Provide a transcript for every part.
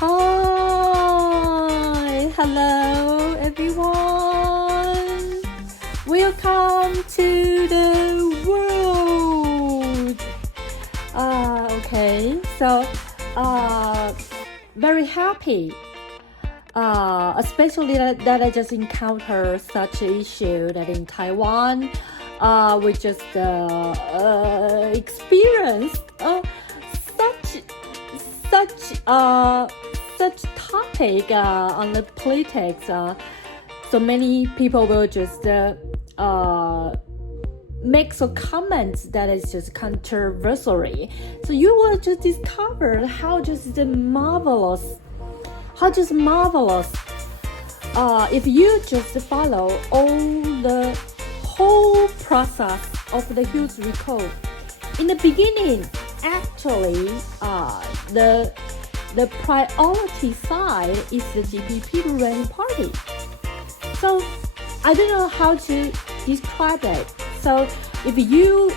Hi, hello everyone. Welcome to the world. Okay, so very happy. Especially that I just encountered such an issue that in Taiwan, we just experienced such topic on the politics. So many people will just make some comments that is just controversial. So you will just discover how marvelous. If you just follow all the whole process of the huge recall. In the beginning, actually, the priority side is the GPP ruling party. So I don't know how to describe it. So if you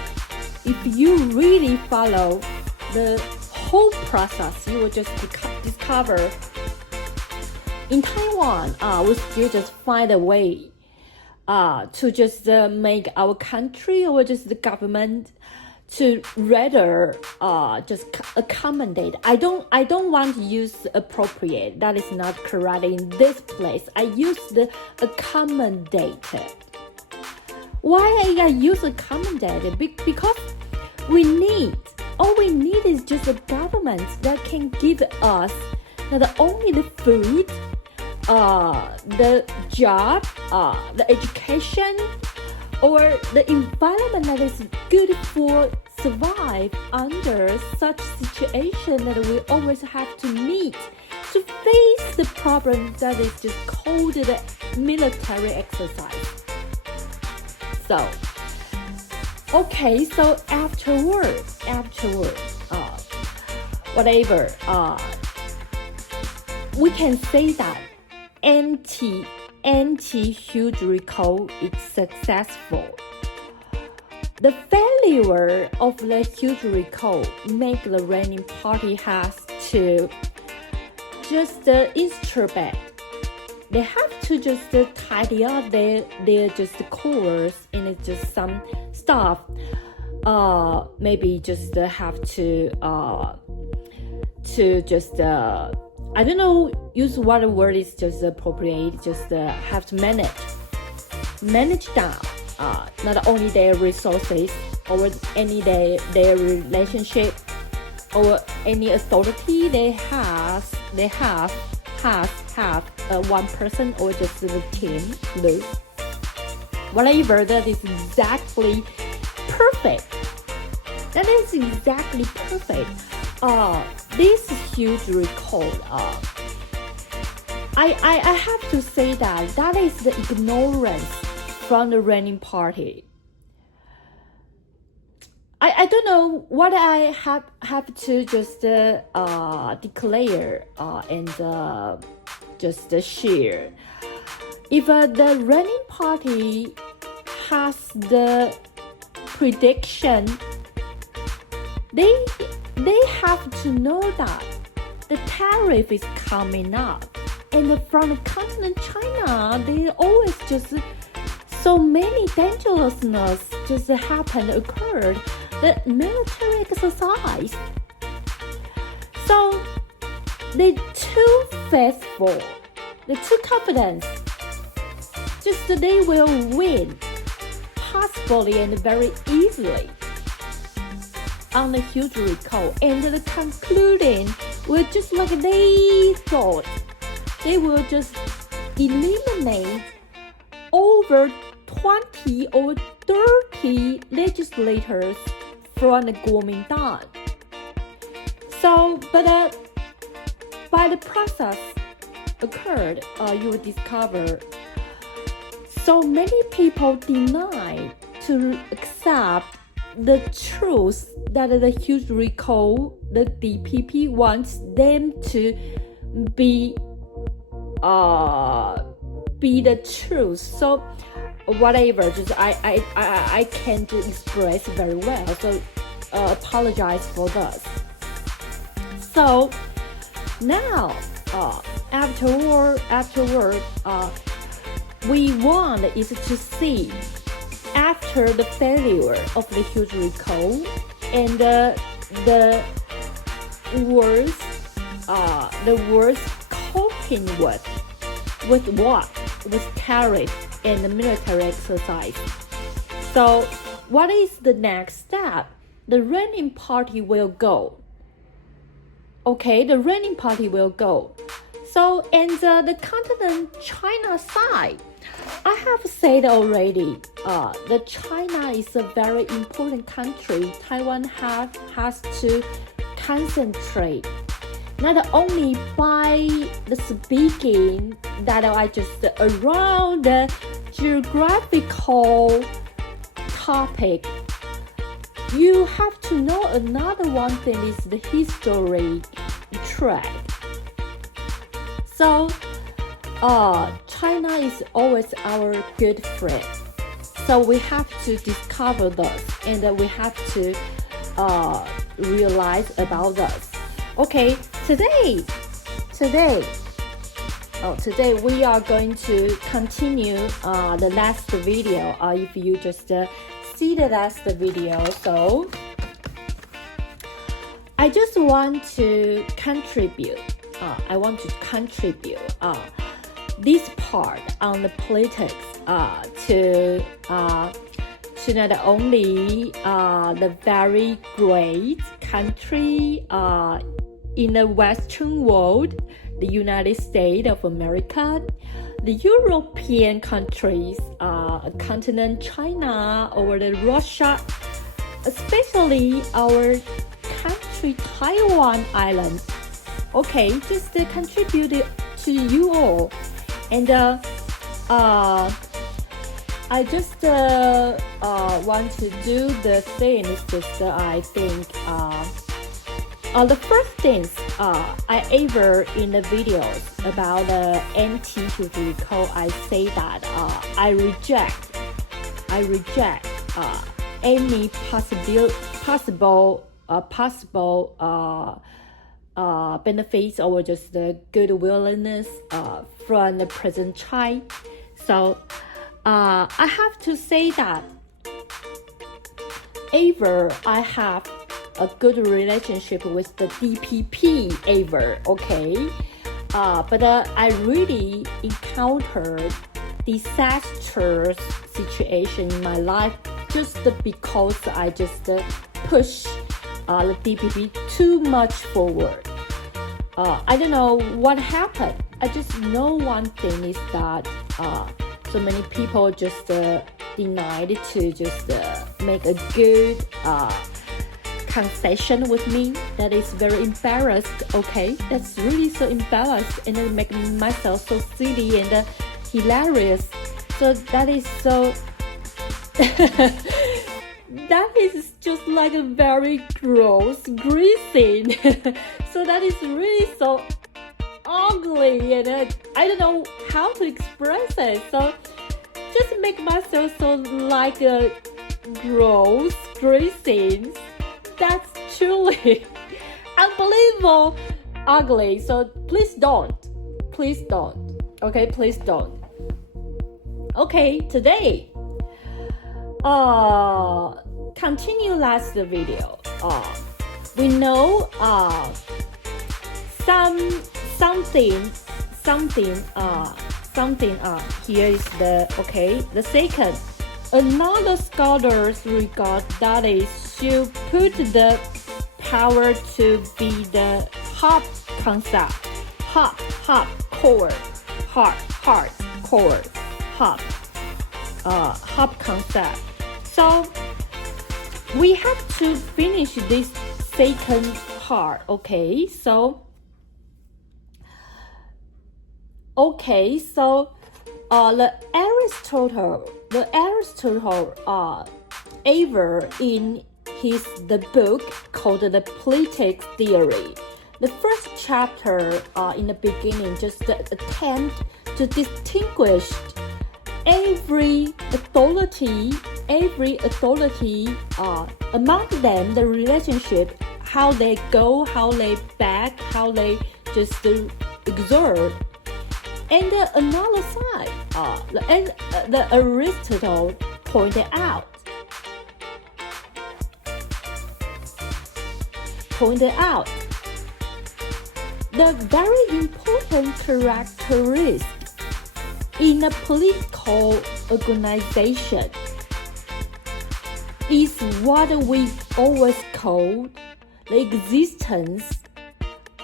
really follow the whole process, you will just discover. In Taiwan, we still just find a way to just make our country or just the government to rather just accommodate. I don't want to use appropriate. That is not correct in this place. I use the accommodated. Why I use accommodated? Because all we need is just a government that can give us not only the food, the job, the education, or the environment that is good for survive under such situation that we always have to meet to face the problem that is just called the military exercise. So, okay, so afterwards, whatever, we can say that anti-huge recall is successful. The failure of the huge recall make the reigning party has to just instrument. They have to just tidy up their just course and just some stuff. Maybe just have to just I don't know, use what word is just appropriate, just have to manage down, not only their resources or any their relationship or any authority they have one person or just the team, whatever, that is exactly perfect. This huge recall, I have to say that is the ignorance from the reigning party. I don't know what I have to just declare and just share. If the reigning party has the prediction, they have to know that the tariff is coming up, and from the continent China, they always just so many dangerousness just occurred. The military exercise. So they too faithful, they too confident. Just they will win, possibly and very easily, on the huge recall, and the concluding will just like they thought, they will just eliminate over 20 or 30 legislators from the Kuomintang. So, but by the process occurred, you will discover so many people deny to accept the truth that the huge recall, the DPP wants them to be the truth. So whatever, just I can't express very well. So apologize for this. So now afterward, we want is to see after the failure of the huge recall and the worst coping with what? With tariff and the military exercise. So what is the next step? The reigning party will go. Okay, the reigning party will go. So, and the continent China side, I have said already, that China is a very important country. Taiwan has to concentrate not only by the speaking that I just around the geographical topic. You have to know another one thing is the history track. So, China is always our good friend. So we have to discover this and we have to realize about this. Okay, today we are going to continue the last video. If you just see the last video, so I just want to contribute. This part on the politics to not only the very great country in the Western world, the United States of America, the European countries, continent China, or the Russia, especially our country Taiwan Island. Okay, just contribute to you all, and I just want to do the things. Just I think the first things I ever in the videos about the anti-huge recall, I say that I reject any possible benefits or just the good willingness from the President Tsai. So I have to say that ever I have a good relationship with the DPP ever, okay? But I really encountered disastrous situation in my life just because I just push the DPP too much forward. I don't know what happened. I just know one thing is that so many people just denied to just make a good concession with me. That is very embarrassed. Okay, that's really so embarrassed, and it makes myself so silly and hilarious. So that is so. That is just like a very gross, greasy. So that is really so ugly, and I don't know how to express it. So just make myself so like a gross, greasy. That's truly unbelievable, ugly. So please don't. Okay, please don't. Okay, today. Continue last video. We know something here is the second. Another scholars regard that is should put the power to be the hard concept, hard concept. So we have to finish this second part. Okay, so the Aristotle ever in the book called the Politics Theory, the first chapter in the beginning just attempt to distinguish every authority among them, the relationship, how they go, how they back, how they just exert. And another side, the Aristotle pointed out the very important characteristic in a political organization is what we always call the existence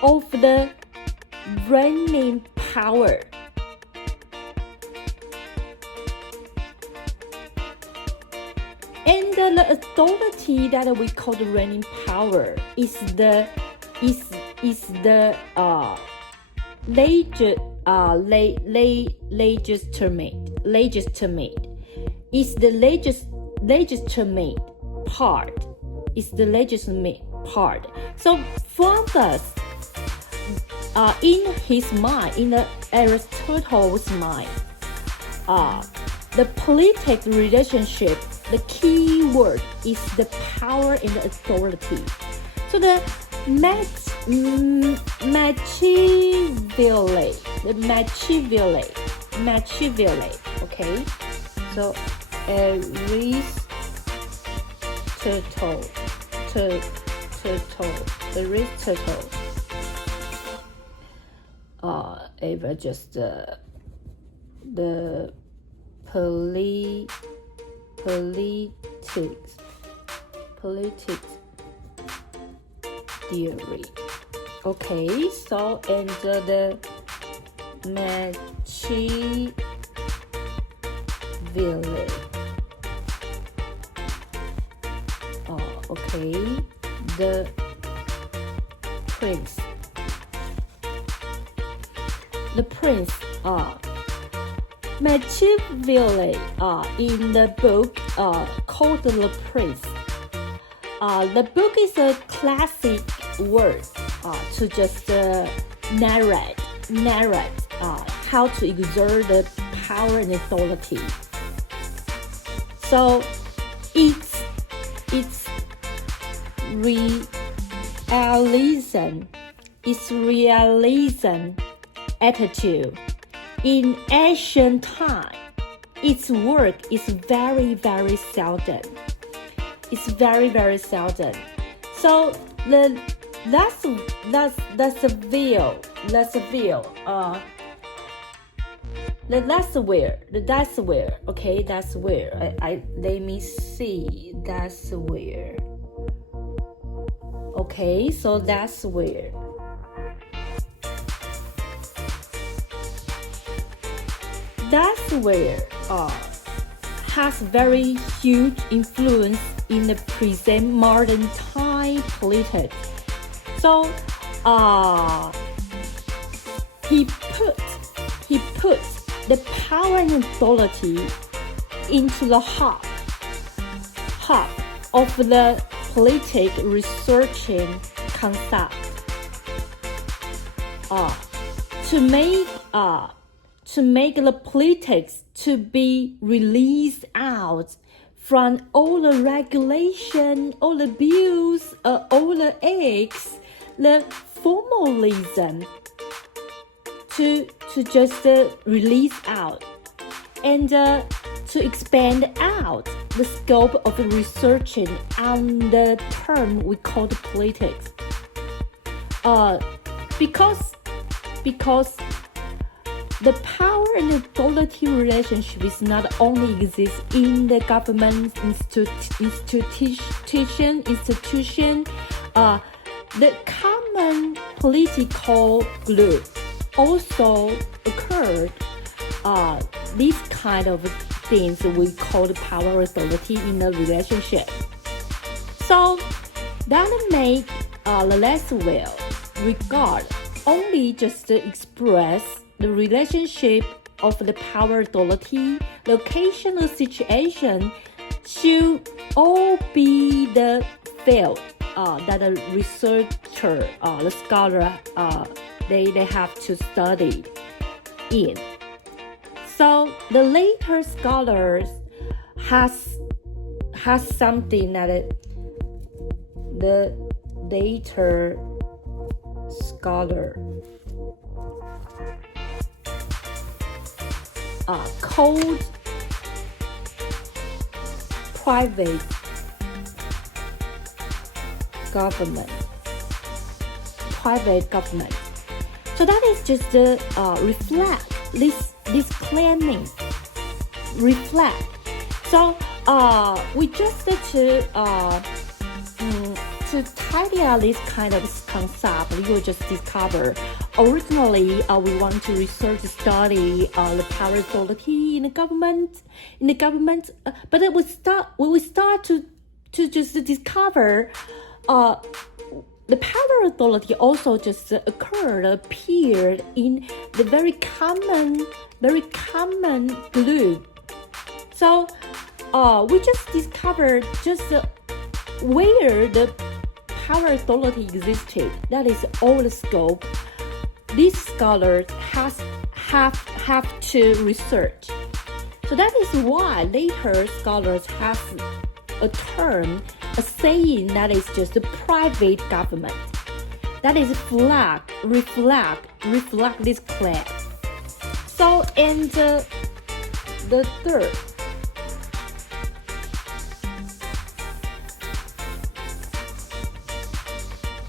of the reigning power. And the authority that we call the reigning power is the legitimate. Is the legitimate part. So from us, in his mind, in Aristotle's mind, the political relationship, the key word is the power and the authority. So the Machiavelli, okay? So Aristotle. Ever just the politics theory. Okay, so and the Machiavelli. Okay, the prince. Machiavelli in the book called The Prince. The book is a classic word to just narrate how to exert the power and authority. So it's realism attitude. In ancient time, its work is very, very seldom. It's very, very seldom. So that's the view. That's where. Okay, that's where. Let me see. That's where. Okay, so that's where. That's where has very huge influence in the present modern time politics. So he puts the power and authority into the heart of the political researching concept to make the politics to be released out from all the regulation, all the bills, all the acts, the formalism to just release out and to expand out the scope of researching on the term we call the politics. Because the power and authority relationship is not only exists in the government institution, the common political group also occurred. These kind of things we call the power authority in a relationship. So that make the less well regard only just to express the relationship of the power authority, location or situation should all be the field that the researcher, the scholar, they have to study in. So the later scholars has something that the later scholar called private government. So that is just reflect this claiming. Reflect. So we just to tidy out this kind of concept, we will just discover. Originally, we want to research study the power authority in the government, but we start to just discover the power authority also just appeared in the very common group. So we just discovered just where the power authority existed. That is all the scope these scholars have to research. So that is why later scholars have a term, a saying that is just a private government. That is reflect this claim. So and the third.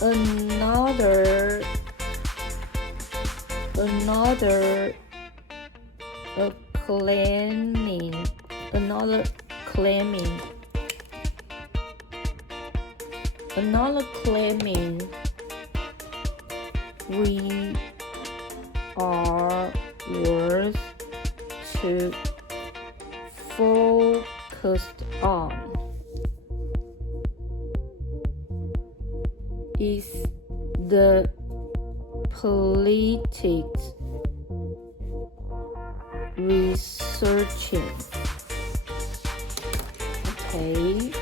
Another claiming we are worth to focused on is the politics researching. Okay.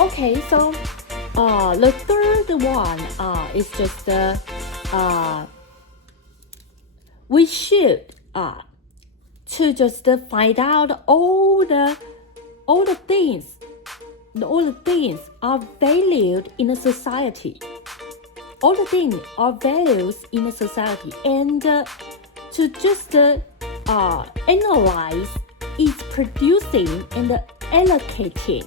Okay, so the third one is just we should to just find out all the things are valued in a society. All the things are values in a society, and to just analyze its producing and allocating.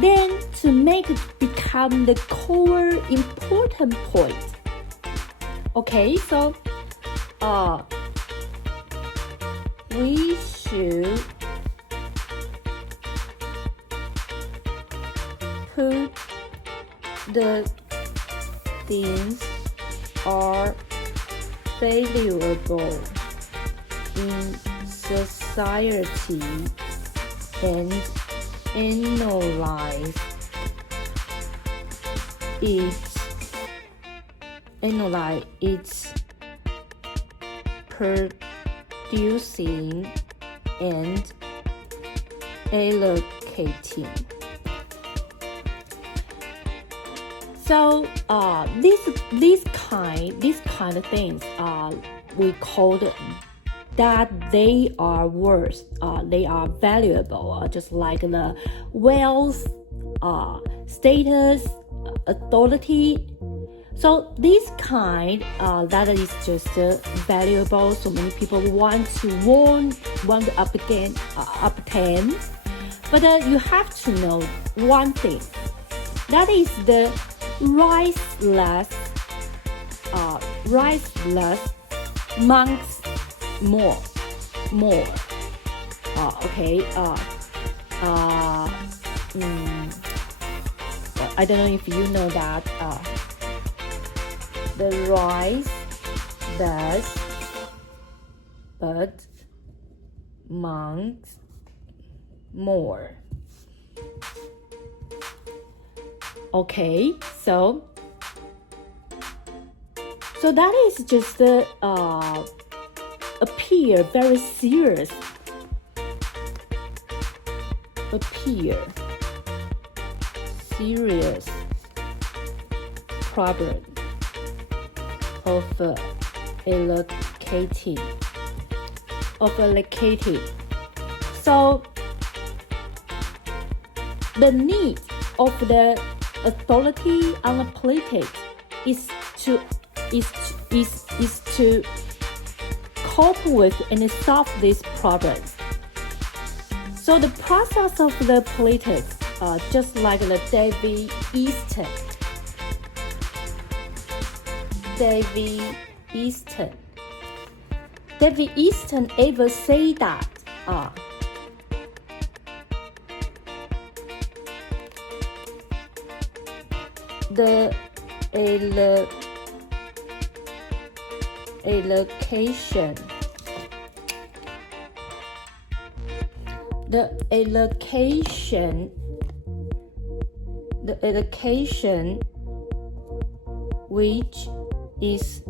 Then to make it become the core important point. Okay, so we should put the things are valuable in society and analyze its producing and allocating. So these kind of things we call that they are worth, they are valuable, just like the wealth, status, authority. So this kind that is just valuable. So many people want to obtain. But you have to know one thing. That is the riceless monks more. Okay. I don't know if you know that. The rice does, but monks more. Okay, so that is just appear very serious. problem of allocating. So the need of the authority on the politics is to cope with and solve these problems. So the process of the politics, just like the David Easton ever say that the allocation which is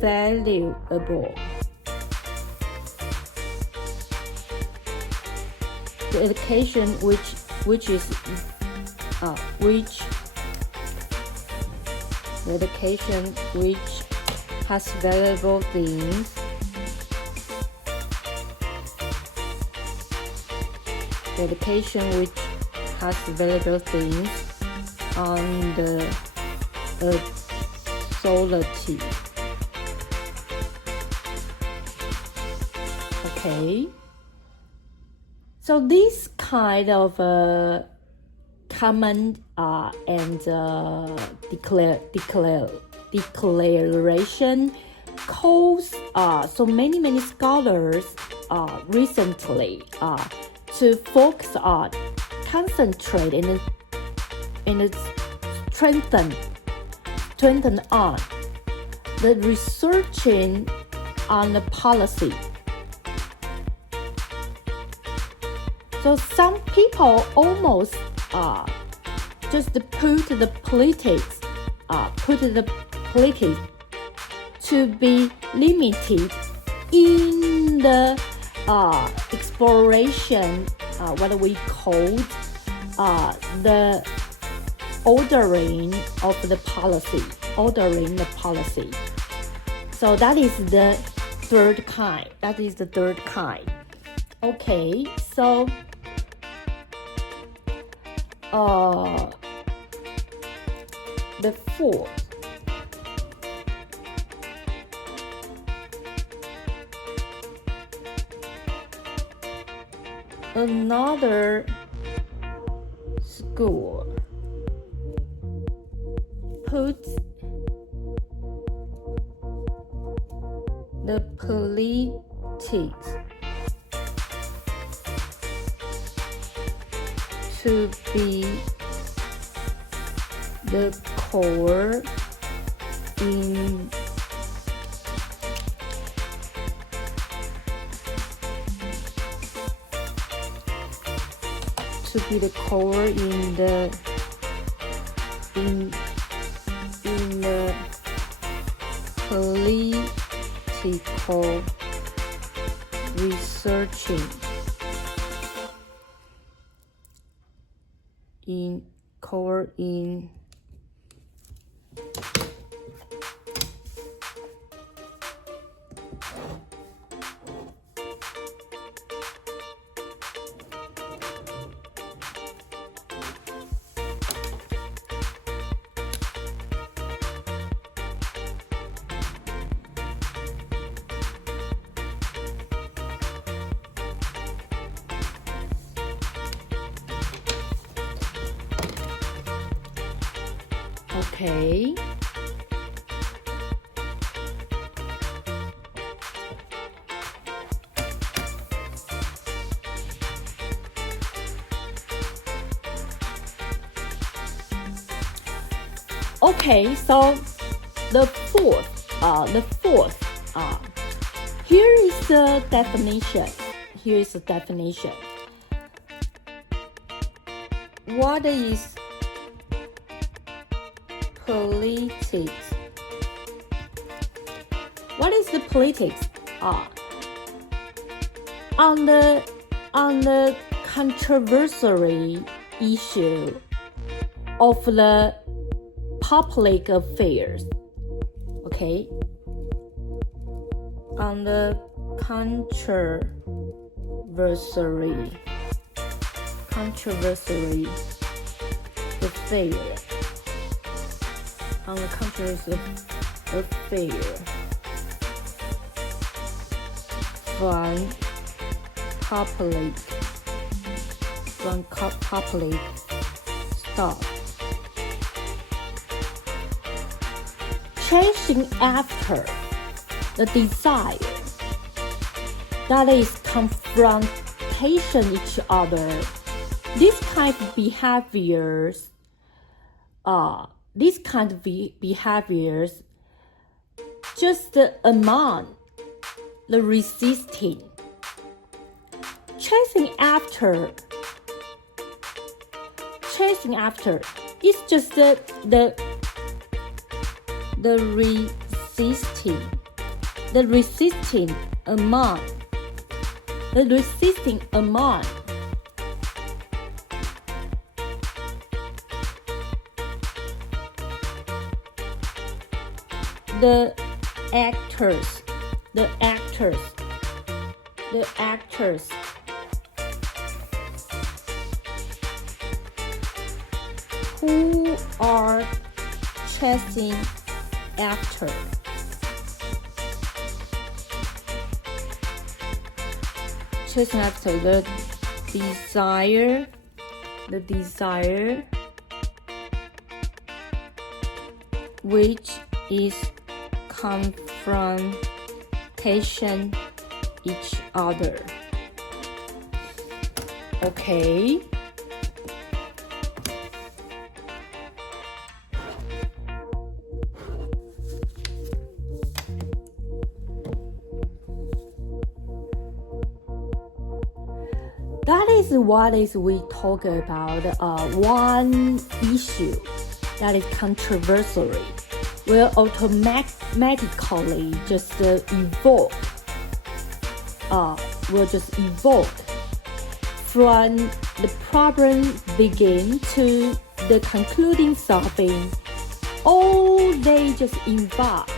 valuable. The education which has valuable things on the authority. Okay. So this kind of comment and declaration caused so many scholars recently to focus on, concentrate and strengthen on the researching on the policy. So some people almost just put the politics to be limited in the exploration, what we call the ordering the policy. So that is the third kind. Okay, so the fourth. Another school puts the politics to be the core in the political researching in core in okay. Okay, so the fourth, here is the definition. What is politics? What is the politics? On the controversial issue of the public affairs. Okay. On the controversy affair. On the controversy affair. From public stuff. Chasing after the desire, that is confrontation each other. This kind of behaviors, just among the resisting. Chasing after is just the resisting among the actors who are chasing after the desire which is confrontation each other. Okay. That is what we talk about. One issue that is controversial will automatically just evoke from the problem begin to the concluding solving. All they just invite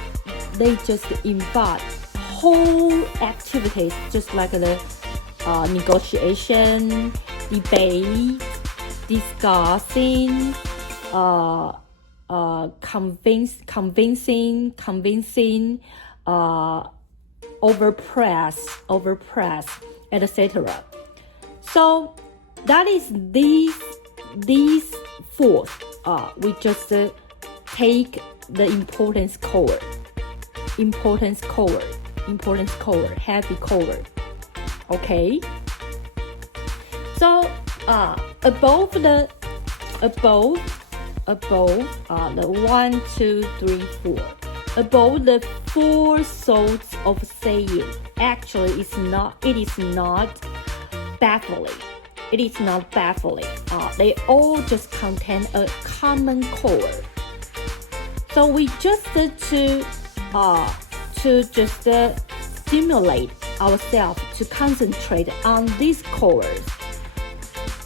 whole activities, just like the negotiation, debate, discussing, convincing, overpress, etc. So that is these force. We just take the importance core, heavy core. Okay. So above the 1, 2, 3, 4. Above the four sorts of saying, actually it is not baffling. They all just contain a common core. So we just to just stimulate ourselves to concentrate on these cores,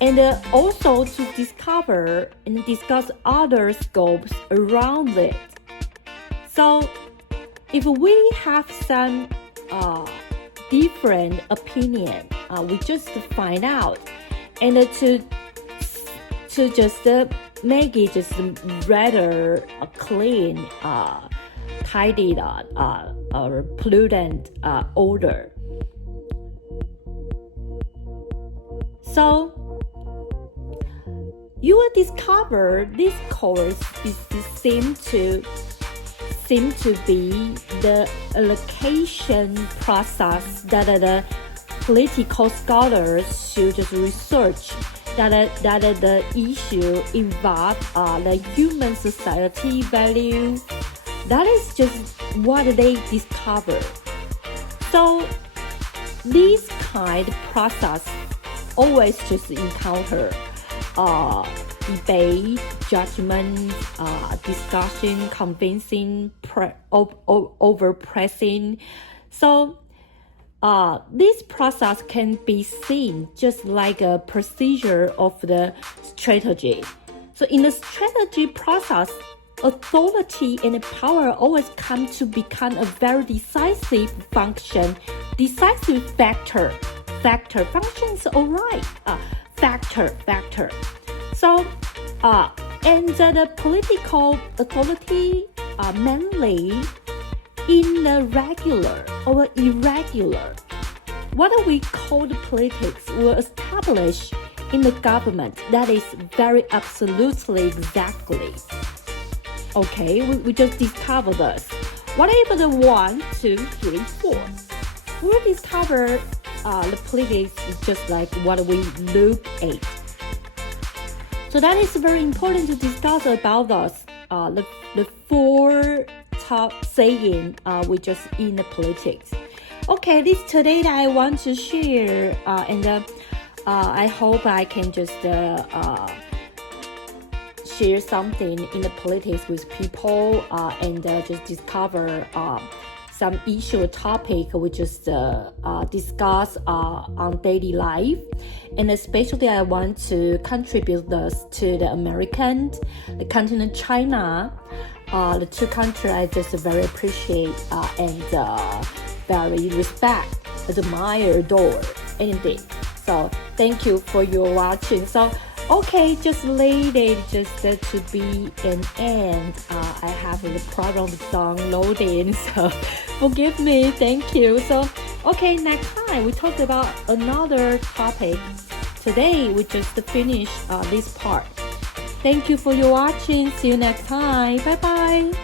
and also to discover and discuss other scopes around it. So if we have some different opinion, we just find out, and to just make it just rather clean, tidy, or prudent order. So you will discover this course seem to be the allocation process that the political scholars should just research, that the issue involve the human society value. That is just what they discover. So this kind of process always just encounter debate, judgment, discussion, convincing, overpressing. So this process can be seen just like a procedure of the strategy. So in the strategy process, authority and power always come to become a very decisive function, decisive factor. Function is alright. Factor. So, and the political authority mainly in the regular or irregular. What we call the politics were established in the government. That is very absolutely exactly. Okay, we just discovered this. Whatever the 1, 2, 3, 4. We'll discover the politics is just like what we look at. So that is very important to discuss about us. The 4 top saying we just in the politics. Okay, this today that I want to share, and I hope I can just share something in the politics with people, and just discover some issue or topic we just discuss on daily life. And especially I want to contribute this to the American, the continent China, the 2 countries I just very appreciate and very respect, admire, adore, anything. So thank you for your watching. So okay, just later, just to be an end. I have the problem with downloading, so forgive me. Thank you. So okay, next time we talk about another topic. Today we just finish this part. Thank you for your watching. See you next time. Bye bye.